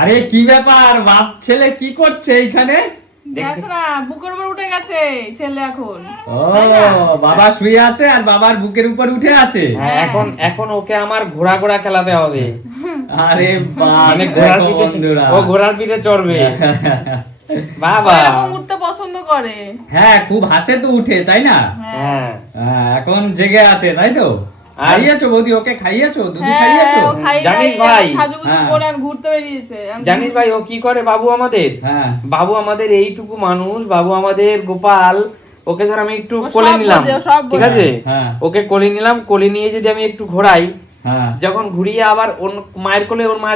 আরে কি ব্যাপার, বাপ ছেলে কি করছে এইখানে? দেখো না, বুকের উপর উঠে গেছে ছেলে এখন। ও বাবা শুয়ে আছে আর বাবার বুকের উপর উঠে আছে। হ্যাঁ, এখন ওকে আমার ঘোড়া ঘোড়া খেলাতে হবে। আরে মানে দেখো বন্ধুরা, ও ঘোড়ার পিঠে চড়বে। বাবা এরকম উঠতে পছন্দ করে। হ্যাঁ খুব হাসে তো উঠে, তাই না? হ্যাঁ হ্যাঁ, এখন জেগে আছে তাই তো? খাইয়েছো বৌদি, ওকে খাইয়েছো, দুধ হ্যাঁ, খাইয়েছো? ও খাইয়ে জানিস দাইয়ে ভাই? সাজুগুজু হ্যাঁ। করে আর ঘুরতে বেরিয়েছে। জানিস ভাই ও কি করে বাবু আমাদের? হ্যাঁ বাবু আমাদের এইটুকু মানুষ, বাবু আমাদের গোপাল। ওকে ধর আমি একটু ও কোলে সব নিলাম, বোঝে, ও সব ঠিক বোঝে। আছে? হ্যাঁ ওকে কোলে নিলাম, কোলে নিয়ে যদি আমি একটু ঘোরাই, হ্যাঁ যখন ঘুরিয়ে আবার ওর মায়ের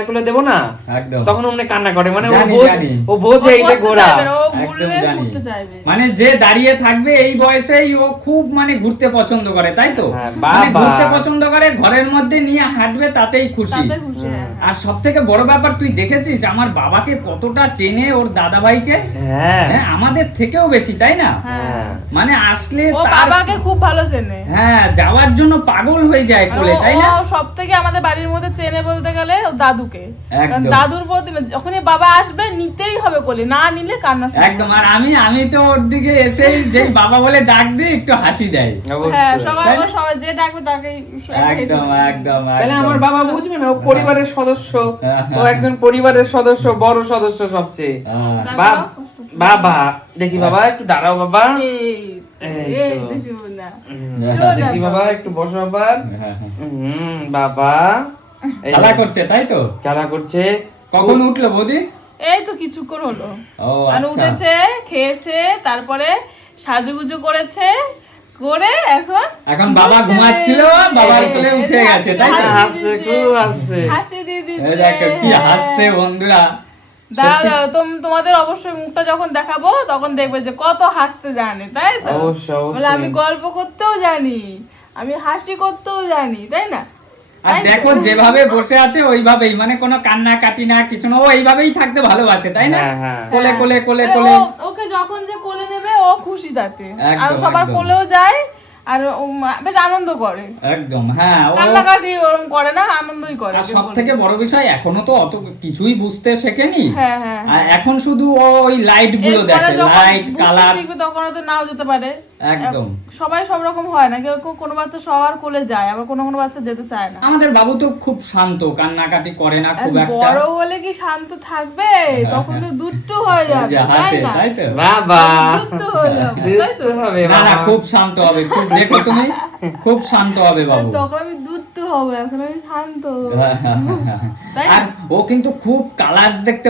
কোলে দেবো না, একদম। তখন অমনি কান্না করে। মানে জানি, জানি। ও বোঝে ও এইটা বসতে ঘোড়া। চাইবে না, ও একদম ঘুরলে জানি। ঘুরতে চাইবে। মানে যে দাঁড়িয়ে থাকবে এই বয়সেই ও খুব মানে ঘুরতে পছন্দ করে, তাই তো? হ্যাঁ, মানে বাবা। ঘুরতে পছন্দ করে, ঘরের মধ্যে নিয়ে হাঁটবে তাতেই খুশি। তাতে খুশি, হ্যাঁ। আর সব থেকে বড় ব্যাপার, তুই দেখেছিস আমার বাবাকে কতটা চেনে ওর দাদা ভাইকে? হ্যাঁ হ্যাঁ আমাদের থেকেও বেশি, তাই না? হ্যাঁ। মানে আসলে ও বাবাকে খুব ভালো চেনে। হ্যাঁ যাওয়ার জন্য পাগল হয়ে যায় আর কোলে, তাই না? ও সব থেকে আমাদের বাড়ির মধ্যে চেনে বলতে গেলে ও দাদুকে। একদম। কারণ দাদুর প্রতি যখনই বাবা আসবে নিতেই হবে কোলে, না নিলে কান্না শুরু। একদম। আর আমি তো ওর দিকে এসেই যেই বাবা বলে ডাক দিই একটু হাসি দেয়। হ্যাঁ, অবশ্যই। সবাই তাই না? আবার সবাই যে ডাকবে তাকে একদম একদম তাহলে আমার বাবা বুঝবে না, ও পরিবারের সদস্য, হ্যাঁ, ও একজন পরিবারের সদস্য, বড় সদস্য সবচেয়ে। হ্যাঁ। বাবা দেখি বাবা একটু দাঁড়াও বাবা। এই তো। দেখি বাবা একটু বসো বাবা। হ্যাঁ, হ্যাঁ। বাবা এই খেলা করছে তাই তো? খেলা করছে। কখন উঠলো বৌদি? এই তো কিছুক্ষণ হলো। ও আর আচ্ছা। উঠেছে, খেয়েছে, তারপরে সাজুগুজু করেছে, করে এখন বাবা ঘুমাচ্ছিল, বাবার কোলে উঠে গেছে, তাই তো? হাসছে, খুব হাসছে। হাসি দিয়ে এই দিচ্ছে। দেখো কি হাসছে বন্ধুরা। দাঁড়াও, তোমাদের অবশ্যই মুখটা যখন দেখাবো তখন দেখবে যে কত হাসতে জানে, তাই তো? অবশ্যই, বলে আমি অবশ্যই। গল্প করতেও জানি, আমি হাসি করতেও জানি, তাই না? আর তাই তো? দেখো যেভাবে বসে আছে ওইভাবেই, মানে কোনো কান্না কাটি না, কিছু না, ও এইভাবেই থাকতে ভালোবাসে, তাই না? হ্যাঁ, হ্যাঁ। কোলে কোলে কোলে মানে কোলে। ওকে যখন যে কোলে নেবে ও খুশি তাতে। আর একদম, সবার একদম। কোলেও যায় আর ও বেশ আনন্দ করে। একদম হ্যাঁ। ও কান্নাকাটি ওরকম করে না, আনন্দই করে। আর সব থেকে বড় বিষয়, এখনো তো অত কিছুই বুঝতে শেখেনি। হ্যাঁ, হ্যাঁ, আর এখন শুধু ওই লাইট গুলো এরপরে দেখে, যখন লাইট বুঝতে কালার। শিখবে তখন হয়তো নাও যেতে পারে। একদম। সবাই সব রকম হয় না, কেউ কেউ কোনো বাচ্চা সবার কোলে যায়, আবার কোনো কোনো বাচ্চা যেতে চায় না। আমাদের বাবু তো খুব শান্ত, কান্নাকাটি করে না আর খুব একটা। বড় হলে কি শান্ত থাকবে? তখন তো দুষ্টু হয়ে যাবে, যে তাই হাসে, না? তাই তো? বাবা দুষ্টু হয়ে যাবে, তাই তো? হবে না না, বাবা। খুব শান্ত হবে, খুব দেখো তুমি, খুব শান্ত হবে বাবু। তখন আমি দুষ্টু হবো, এখন আমি শান্ত। তাই আর না? ও কিন্তু খুব কালার্স দেখতে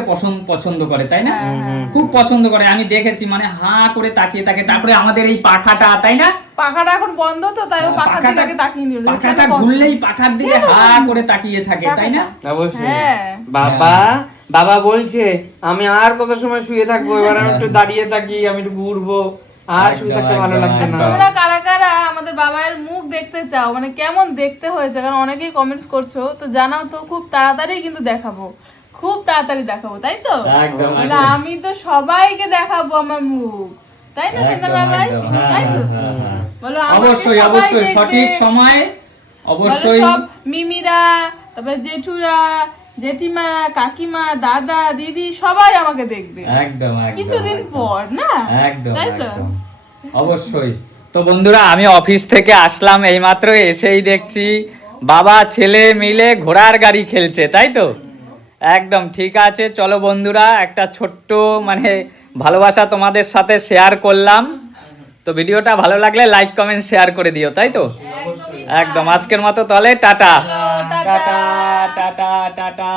পছন্দ করে, তাই না? হ্যাঁ, হ্যাঁ। খুব পছন্দ করে, আমি দেখেছি, মানে হাঁ করে তাকিয়ে থাকে। তারপরে আমাদের এই পাখাটা, তাই না? পাখাটা এখন বন্ধ তো, তাই ও পাখার দিকে আগে তাকিয়ে নিল। পাখাটা ঘুরলেই পাখার দিকে হা করে তাকিয়ে থাকে, তাই না? অবশ্যই। হ্যাঁ। বাবা বাবা বলছে আমি আর কত সময় শুয়ে থাকবো, এবার আমি একটু দাঁড়িয়ে থাকি, আমি একটু ঘুরবো, আর শুয়ে একদম, থাকতে ভালো একদম, লাগছে না। তোমরা কারা কারা আমাদের বাবার মুখ দেখতে চাও, মানে কেমন দেখতে হয়েছে? কারণ অনেকেই কমেন্টস করছো, তো জানাও তো, খুব তাড়াতাড়ি কিন্তু দেখাবো, খুব তাড়াতাড়ি দেখাবো, তাই তো? একদম, বলে একদম। আমি তো সবাইকে দেখাবো আমার মুখ, তাই না একদম, সন্ধ্যা বাবাই? একদম, হ্যাঁ, তাই তো? হ্যাঁ, হ্যাঁ। বলো আমাকে অবশ্যই সবাই অবশ্যই দেখবে। সঠিক সময়ে বলো অবশ্যই। সব মিমিরা, তারপরে জেঠুরা, জেঠিমা, কাকিমা, দাদা, দিদি সবাই আমাকে দেখবে একদম একদম কিছুদিন একদম। পর, না? একদম তাই তো? একদম। অবশ্যই। তো বন্ধুরা, আমি অফিস থেকে আসলাম, এইমাত্র এসেই দেখছি বাবা ছেলে মিলে ঘোড়ার গাড়ি খেলছে, তাই তো? একদম ঠিক আছে। চলো বন্ধুরা, একটা ছোট্ট মানে ভালোবাসা তোমাদের সাথে শেয়ার করলাম। তো ভিডিওটা ভালো লাগলে লাইক কমেন্ট শেয়ার করে দিও, তাই তো? একদম। আজকের মতো তাহলে tata tata. Tata tata tata.